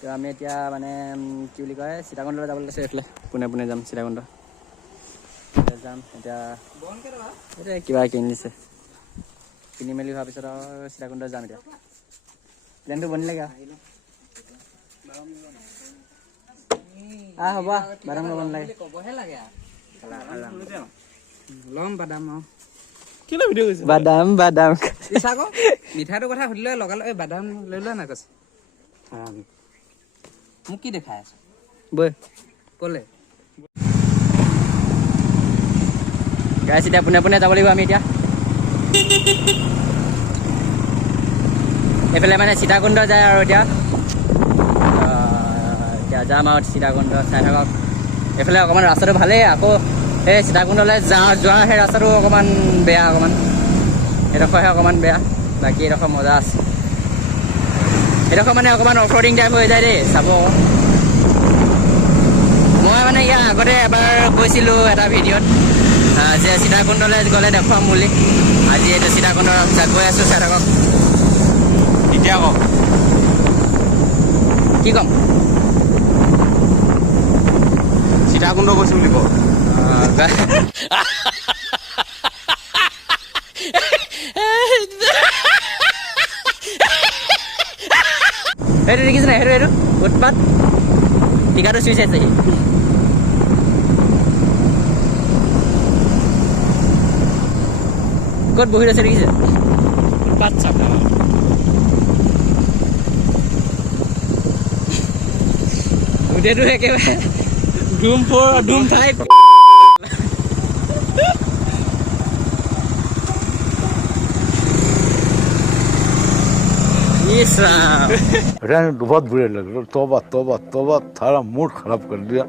তো আমি এতিয়া মানে কি বুলি কয় সীতাকুণ্ডলৈ যাবলৈ লৈছোঁ এইফালে পোনে পোনে যাম সীতাকুণ্ড যাম এতিয়া কিবা কিনি দিছে কিনি মেলি হোৱাৰ পিছত আৰু সীতাকুণ্ড যাম এতিয়া প্লেনটো বনিলেগৈ হ'ব বাদাম ল'ব নালাগে ক'বহে লাগে ল'ম বাদাম বাদাম বাদাম মিঠাইটোৰ কথা সুধিলে লগালে এই বাদাম লৈ লোৱা নাই কৈছে মোক কি দেখাই আছো বৈ ক'লে গাইছ এতিয়া পোনে পোনে যাব লাগিব আমি এতিয়া এইফালে মানে সীতাকুণ্ড যায় আৰু এতিয়া যাম আৰু সীতাকুণ্ড চাই থাকক এইফালে অকণমান ৰাস্তাটো ভালেই আকৌ এই সীতাকুণ্ডলৈ যোৱা সেই ৰাস্তাটো অকণমান বেয়া অকণমান এইডোখৰহে অকণমান বেয়া বাকী এইডোখৰ মজা আছে এইডোখৰ মানে অকণমান অফ ৰ'ডিং টাইপ হৈ যায় দেই চাব মই মানে ইয়াৰ আগতে এবাৰ কৈছিলোঁ এটা ভিডিঅ'ত যে সীতাকুণ্ডলৈ গ'লে দেখুৱাম বুলি আজি এইটো সীতাকুণ্ড গৈ আছোঁ চাই থাকক এতিয়া কওক কি ক'ম সীতাকুণ্ড গৈছো বুলি কওঁ সেইটো দেখিছে নাই সেইটো উৎপাত টিকাটো চুই চাইছে সি ক'ত বহি আছে দেখিছে উৎপাত চাপ গোটেইটো একেবাৰে ডুম 4 ডুম 5 बहुत बुरे लग रहे तौबा तौबा तौबा थारा मूड खराब कर दिया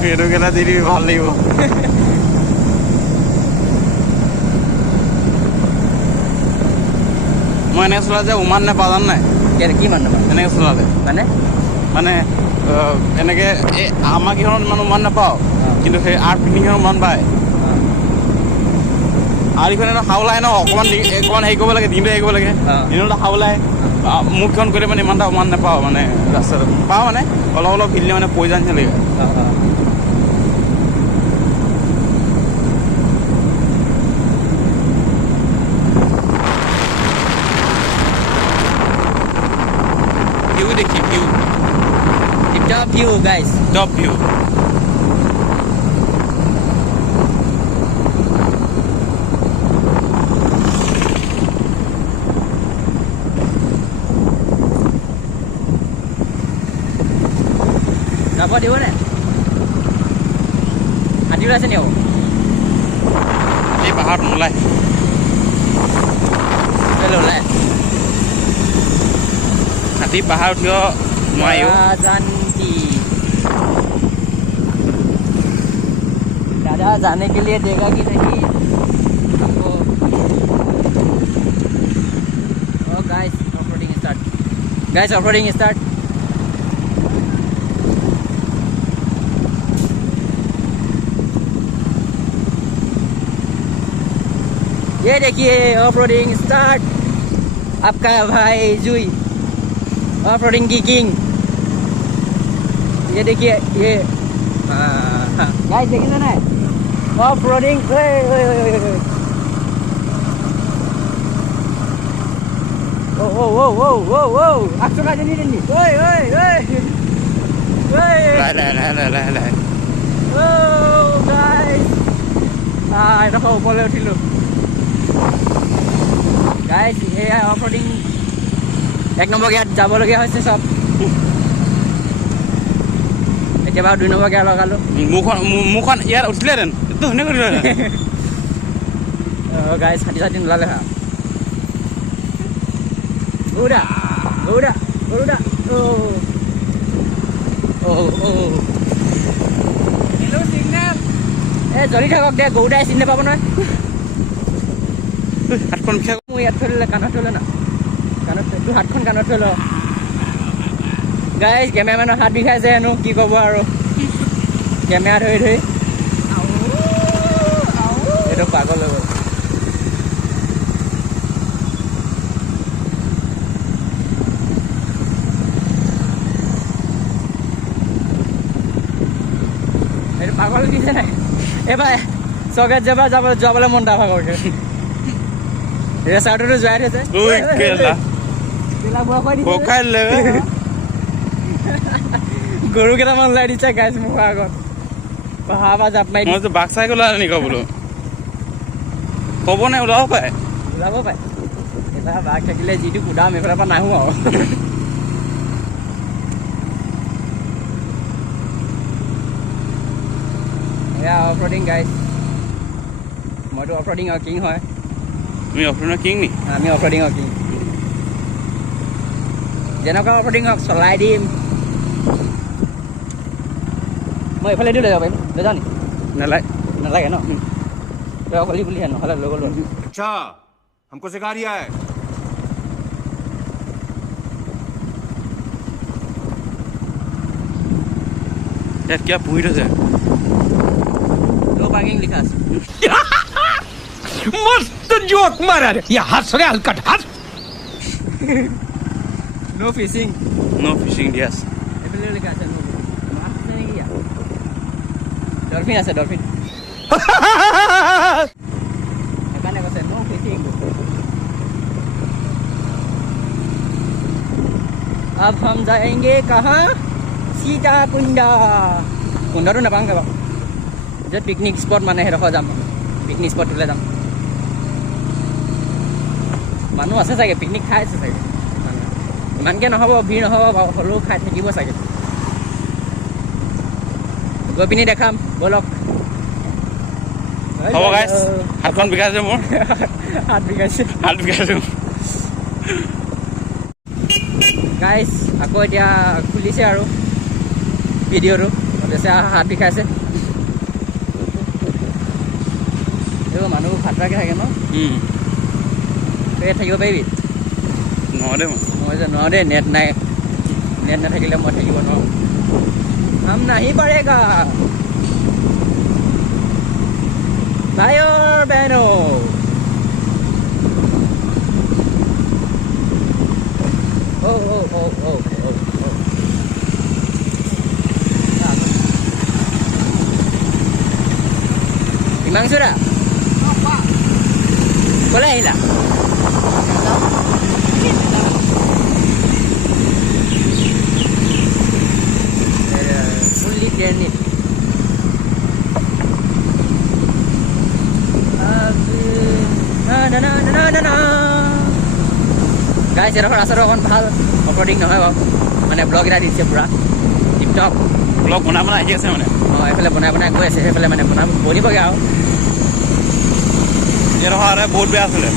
সেইটো কেলা দিদি ভাল লাগিব মই এনেকৈ চলা যে উমান নাপাওঁ জান নাই কি মানুহ এনেকৈ চলালে মানে এনেকৈ এই আমাৰ কেইখনত ইমান উমান নাপাওঁ কিন্তু সেই R15 উমান পায় আৰু ইখন হাওলাই ন অকণমান হেৰি কৰিব লাগে দিনটো হেৰি কৰিব লাগে দিনটো হাওলাই মুখখন কৰিলে মানে ইমান এটা উমান নাপাওঁ মানে ৰাস্তাটো পাওঁ মানে অলপ অলপ ভিলিলে মানে পইজা নিচিনা লাগে ভিউ দেখি view top view guys top view যাব দিব নে হাতী ওলাইছে নি এই পাহাৰত নোলায় ওলাই হাতী পাহাৰ উঠিব নোৱাৰিও दादा जाने के लिए देगा कि नहीं हमको गाइस ऑफरोडिंग स्टार्ट ये देखिए ऑफरोडिंग स्टार्ट आपका भाई जुई ऑफरोडिंग की किंग ये देखिए ये गाइस देखिए ना ऑफरोडिंग ओ aksuka jadi ini woi লাই oh guys এটা ওপৰলৈ উঠিলো গাইজ এয়া অফৰোডিং 1 নম্বৰ গিয়াৰত যাবলগীয়া হৈছে চব এতিয়া বাৰু 2 নম্বৰ গিয়াৰ লগালো মুখন ইয়াত উঠিলেহেঁতেন এইটো ধুনীয়া কৰি দিলে গাইজ ষাঠি নোলালে হা গৌৰা চিগনেল জ্বলি থাকক দে গৌৰাই চিনি নাপাব নহয় হাতখন বিষাই মোৰ ইয়াত থৈ ল'লে কাণত থৈ ল না কাণত তোৰ হাতখন কাণত থৈ ল গাইজ কেমেৰামেনৰ হাত বিষাইছে হেনো কি ক'ব আৰু কেমেৰা ধৰি এইটো পাগল হৈ গ'ল ভাগৰ দিছে নাই এইবাৰ চকেট যাবলৈ মন তাৰ ভাগৰকে ৰেচাৰটোতো যোৱাই থৈছে ঐ কেলা ককাই লৈ গৰু কেইটামান ওলাই দিছে গাইছ মুখৰ আগত পাহাৰ পৰা জাপ মাৰি মই যে বাঘ চাই গ'লো নেকি বোলো ক'ব নাই ওলাব পাৰে ওলাব পাৰে এইবাৰ বাঘ থাকিলে যিটো কুদাম এইফালৰ পৰা নাহোঁ আৰু এয়া অফ ৰডিং গাইছ মইতো অফ ৰডিঙৰ কিং হয় তুমি অফলাইনৰ কিং নি আমি অফ ৰডিঙৰ কিং যেনেকুৱা অফ ৰডিং হওক চলাই দিম মই এইফালেদি লৈ যাব পাৰিম লৈ যাওঁ নি নালাগে ন তই অকলি বুলিহে নহ'লে লৈ গ'লো अच्छा हमको सिखा रिया है ইয়াত কিবা পুহি থৈছে নো পাৰ্কিং লিখা আছে मस्त जोक मारा रे ये हंस रे हलकट हंस নো ফিচিং ন' ফিচিং দিয়া আছে এইফালে লিখা আছে মাছ আছে নেকি ইয়াত ডলফিন আছে ডলফিন সেইকাৰণে কৈছে নো ফিচিং अब हम जाएंगे कहाँ सीता कुंडा कुंडाটো নাপাওঁগৈ বাৰু য'ত পিকনিক স্পট মানে সেইডোখৰ যাম পিকনিক স্পটটোলৈ যাম মানুহ আছে চাগে পিকনিক খাই আছে চাগে ইমানকৈ নহ'ব ভিৰ নহ'ব বাৰু হ'লেও খাই থাকিব চাগে গৈ পিনি দেখাম ব'লক হ'ব গাইছ হাতখন বিষাইছে মোৰ হাত বিষাইছে গাইছ আকৌ এতিয়া খুলিছে আৰু ভিডিঅ'টো বেছি হাত বিষাইছে এইবোৰ মানুহ খাতৰাকৈ থাকে ন তই থাকিব পাৰিবি নহয় দে মই যে নোৱাৰোঁ দেই নেট নাই নেট নাথাকিলে মই থাকিব নোৱাৰোঁ हम नहीं पड़ेगा भाई और बहनों ओ ओ ओ ओ ओ Imang sudah? Boleh hilang? Fully granite. Guys, এরকম রাস্তাটা এখন ভাল অফরোডিং নহয় বাৰু মানে ব্লগ এটা দিছে পুৰা টিপটপ ব্লগ বনাই আহি আছে মানে অঁ এইফালে বনাই গৈ আছে সেইফালে মানে বনিবগৈ আৰু এডোখৰ বহুত বেয়া আছিলে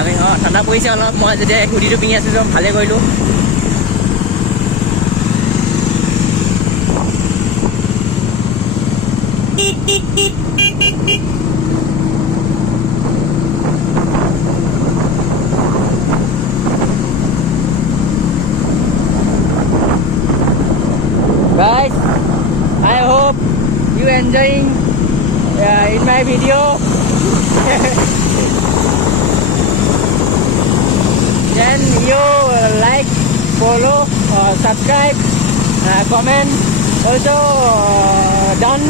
আমি ঠাণ্ডা পৰিছে অলপ মই যেতিয়া হুডিটো পিন্ধি আছিলোঁ ভালে কৰিলোঁ Guys, I hope you enjoying in my video. Then you like, follow, subscribe, comment. Also done.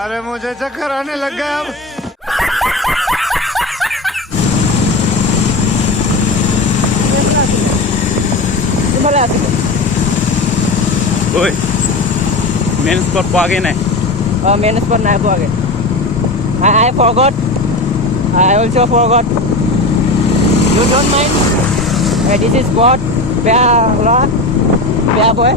अरे मुझे चक्कर आने लग गया अब Gimana sih? ঐ মেইন স্পট পোৱাগৈ নাই Oh, main spot naik gua again. I forgot. I also forgot. You don't mind? This is spot. Where boy?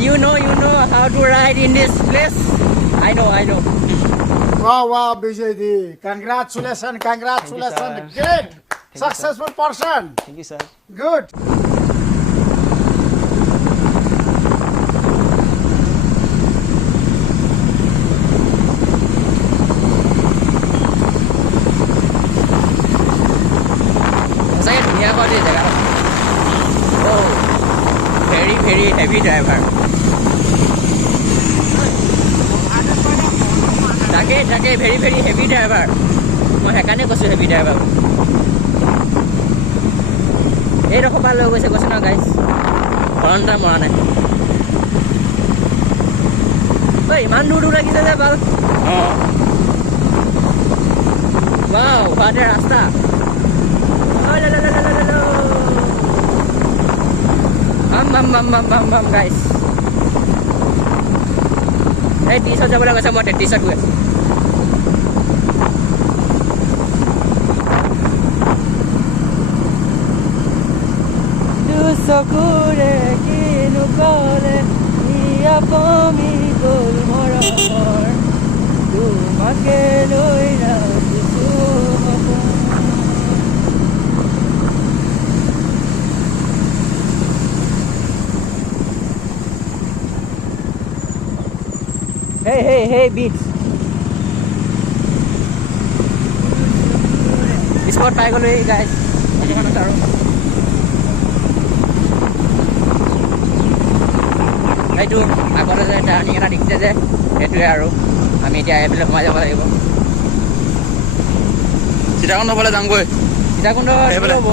You know how to ride in this place. I know. Wow, wow, BJD. Congratulations. Great. Successful person. Thank you, sir. Good. Saya dunia kok di jaga. Oh, very heavy. Heavy driver তাকে very very heavy driver মই সেইকাৰণে কৈছোঁ heavy driver এইডোখৰ পৰা লৈ গৈছে কৈছে ন guys হৰণটা মৰা নাই ঐ ইমান দূৰ লাগিছে যে ভাল অঁ ৱাও হোৱাতে ৰাস্তা গাইজ এই 30ত যাবলৈ কৈছে মই 33ত গৈ আছোঁ চকুৰে কিনো ক'লে আপমি গ'ল মৰমৰ তোমাকে লৈ Hey beats spot পাই গ'লো এই গাইজ আৰু সেইটো আগতে যে টাৰ্ণিং এটা দেখিছে যে সেইটোৱে আৰু আমি এতিয়া এইফালে সোমাই যাব লাগিব সীতাকুণ্ড ফালে যামগৈ সীতাকুণ্ড হ'ব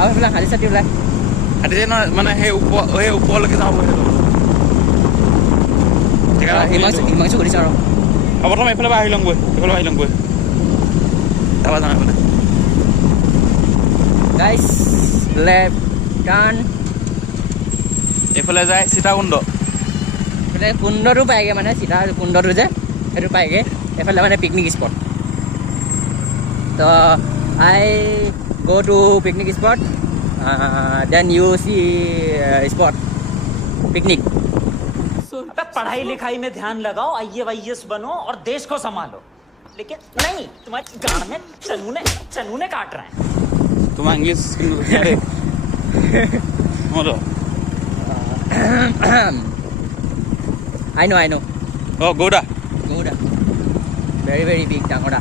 আৰু সেইফালে হাতী চাতি ওলাই হাতী নহয় মানে সেই ওপৰলৈকে যাব হিমাংশু সুধিছোঁ আৰু প্ৰথম এইফালে পৰা আহি লওঁগৈ তাৰপৰা যাম এইফালে গাইজ লেফ্ট টাৰ্ণ এইফালে যায় সীতাকুণ্ড মানে কুণ্ডটো পায়গৈ মানে সীতা কুণ্ডটো যে সেইটো পায়গৈ এইফালে মানে পিকনিক স্পট তো আই go to picnic spot then you see spot picnic पढ़ाई लिखाई में ध्यान लगाओ IAS बनो और देश को संभालो लेकिन नहीं तुम्हारे गांड में चनूने काट रहे हैं তোমাৰ ইংলিছ কিন্তু I know অঁ গৌডা very big ডাঙৰা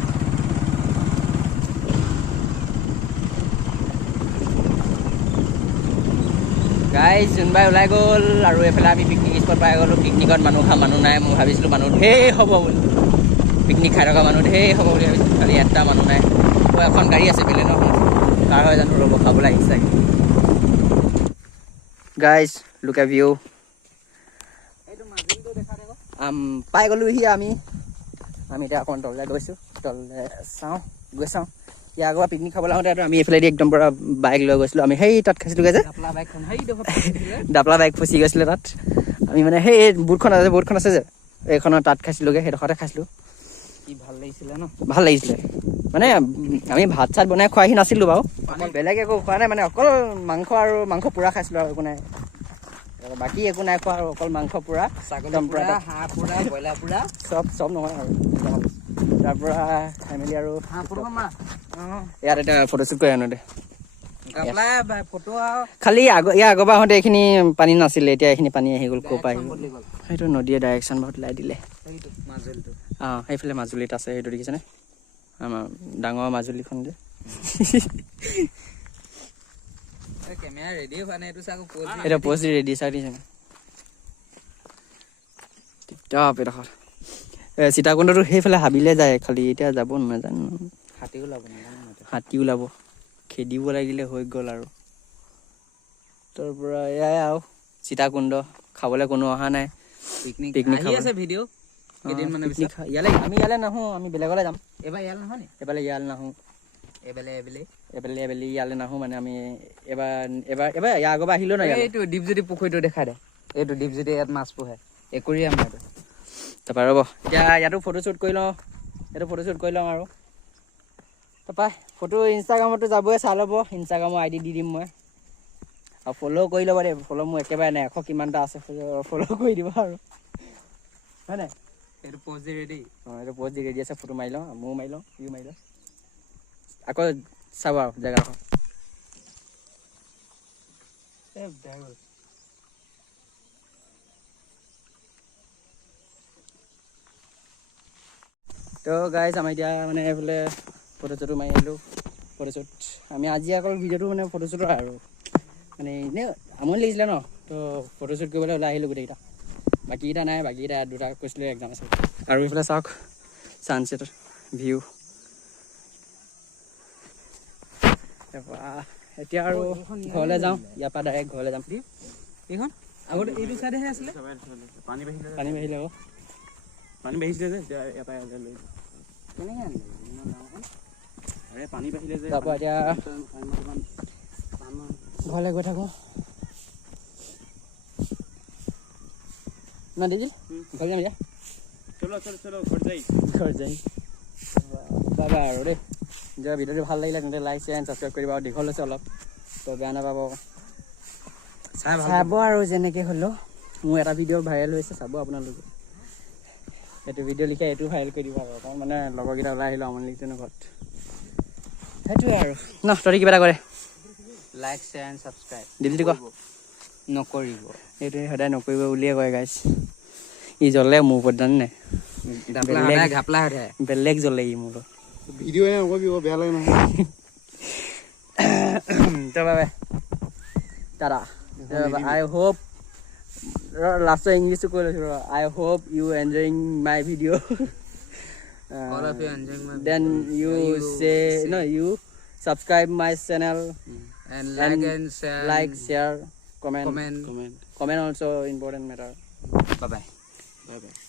গাইজ যোনবাই ওলাই গ'ল আৰু এইফালে আমি পিকনিক স্পট পাই গ'লোঁ পিকনিকত মানুহ নাই মই ভাবিছিলোঁ মানুহ ঢেৰ হ'ব বুলি পিকনিক খাই থকা মানুহ ঢেৰ হ'ব বুলি ভাবিছিলোঁ খালি এটা মানুহ নাই এখন গাড়ী আছে বেলেগ ন কাৰ হয় জানো ৰ'ব খাবলৈ আহিছে চাগে গাইজ লুক এ ভিউ পাই গ'লোহি আমি এতিয়া অকণমান তললৈ গৈছোঁ গৈ চাওঁ ইয়াৰ আগৰ পিকনিক খাবলৈ আহোঁতে আমি এইফালেদি একদম পূৰা বাইক লৈ গৈছিলোঁ আমি সেই তাত খাইছিলোঁগৈ যে ডাপলা বাইক ফচি গৈছিলে তাত আমি মানে সেই বোটখন আছে যে এইখনৰ তাত খাইছিলোঁগৈ সেইডোখৰতে খাইছিলোঁ ভাল লাগিছিলে মানে আমি ভাত চাত বনাই খোৱাহি নাছিলোঁ বাৰু বেলেগ একো খোৱা নাই মানে অকল মাংস আৰু মাংস পুৰা খাইছিলোঁ আৰু একো নাই বাকী একো নাই খোৱা আৰু অকল মাংস পুৰা একদম পুৰা হাঁহ পুৰা ব্ৰইলাৰ পুৰা চব নহয় আৰু তাৰপৰা ফেমিলি আৰু ইয়াত এটা ফটোশ্বুট কৰি আনো দে খালি ইয়াৰ আগৰবাৰ আহোঁতে এইখিনি পানী নাছিলে এতিয়া এইখিনি পানী আহি গ'ল ক'ৰ পৰা আহি গ'ল সেইটো নদীয়ে ডাইৰেকশ্যন বহুত লাই দিলে অঁ সেইফালে মাজুলীত আছে সেইটো দেখিছেনে আমাৰ ডাঙৰ মাজুলীখন যে এটা পষ্ট ৰেডি চাই দিছে টিপটপ এডোখৰ সীতাকুণ্ডটো সেইফালে হাবিলে যায় খালি এতিয়া যাব নাজানো হাতী ওলাব খেদিব লাগিলে হৈ গ'ল আৰু তাৰপৰা এয়াই আৰু সীতাকুণ্ড খাবলৈ কোনো অহা নাই পিকনিক আছে ভিডিঅ' আমি ইয়ালৈ নাহোঁ আমি বেলেগলৈ যাম এইবাৰ ইয়ালৈ নাহোঁ এবেলি ইয়ালৈ নাহোঁ মানে আমি এবাৰ ইয়াৰ আগৰবাৰ আহিলোঁ নহয় এইটো দীপজ্যোতি পুখুৰীটো দেখাই দে এইটো দীপজ্যোতি ইয়াত মাছ পোহে একুৰিয়াম এইটো তাৰপৰা ৰ'ব এতিয়া ইয়াতো ফটোশ্বুট কৰি লওঁ আৰু তাৰপৰা ফটো ইনষ্টাগ্ৰামতো যাবই চাই ল'ব ইনষ্টাগ্ৰামৰ ID দি দিম মই আৰু ফ'ল' কৰি ল'ব দেই ফ'ল' মোৰ একেবাৰে নাই 100 কিমানটা আছে ফ'ল' কৰি দিব আৰু হয় নাই এইটো প'জ দি ৰেডি আছে ফটো মাৰি লওঁ ময়ো মাৰি লওঁ ইও মাৰি লওঁ আকৌ চাব আৰু জেগাখন তো গাইজ আমাৰ এতিয়া মানে এইফালে ফটোশ্বুটো মাৰি আহিলোঁ ফটোশ্বুট আমি আজি অকল ভিডিঅ'টো মানে ফটোশ্বুটৰ আৰু মানে এনেই আমনি লাগিছিলে ন তো ফটোশ্বুট কৰিবলৈ ওলাই আহিলোঁ গোটেইকেইটা বাকীকেইটা নাই বাকীকেইটা দুটা কৈছিলোঁ এক্সাম আছে আৰু এইফালে চাওক ছানছেটৰ ভিউ তাৰপৰা এতিয়া আৰু ঘৰলৈ যাওঁ ইয়াৰ পৰা ডাইৰেক্ট ঘৰলৈ যাম এইখন আগতে এইটো চাইডেহে আছিলে পানী বাঢ়িলে পানী বাঢ়িলে আকৌ পানী বাঢ়িছিলে যে এতিয়া ইয়াৰ পৰা লৈ কেনেকৈ আনিলে ইমান ডাঙৰখন আৰে পানী বাঢ়িলে যে তাৰপৰা এতিয়া ঘৰলৈ গৈ থাকোঁ না দিজিল ঘৰ যাম এতিয়া চলো চলো চলো ঘৰ যাই বাই বাই আৰু দেই যদি ভিডিঅ'টো ভাল লাগিলে তেন্তে লাইক শ্বেয়াৰ এণ্ড ছাবস্ক্ৰাইব কৰিব আৰু দীঘল হৈছে অলপ তো বেয়া নাপাব চাব আৰু যেনেকৈ হ'লেও মোৰ এটা ভিডিঅ' ভাইৰেল হৈছে চাব আপোনালোকে এইটো ভিডিঅ' লিখে এইটো ভাইৰেল কৰি দিব আৰু অকণ মানে লগৰকেইটা ওলাই আহিলোঁ আমনি লাগিছে ঘৰত সেইটোৱে আৰু ন তহঁতি কিবা এটা কৰে like share and subscribe Delhi ক নকৰিব এইটোৱে সদায় নকৰিব বুলিয়ে কয় গাইছ ই জ্বলে মোৰ ওপৰত জানে নাই ঘাপলা হৈ থাকে বেলেগ জ্বলে ই মোৰ ভিডিঅ' নকবি বেয়া লাগে নহয় তো বাই দাদা আই হোপ লাষ্টৰ ইংলিছটো কৈ লৈছোঁ I hope you enjoying my video' all of you enjoying my then you say no you subscribe my channel and like share comment comment comment also important matter bye bye bye bye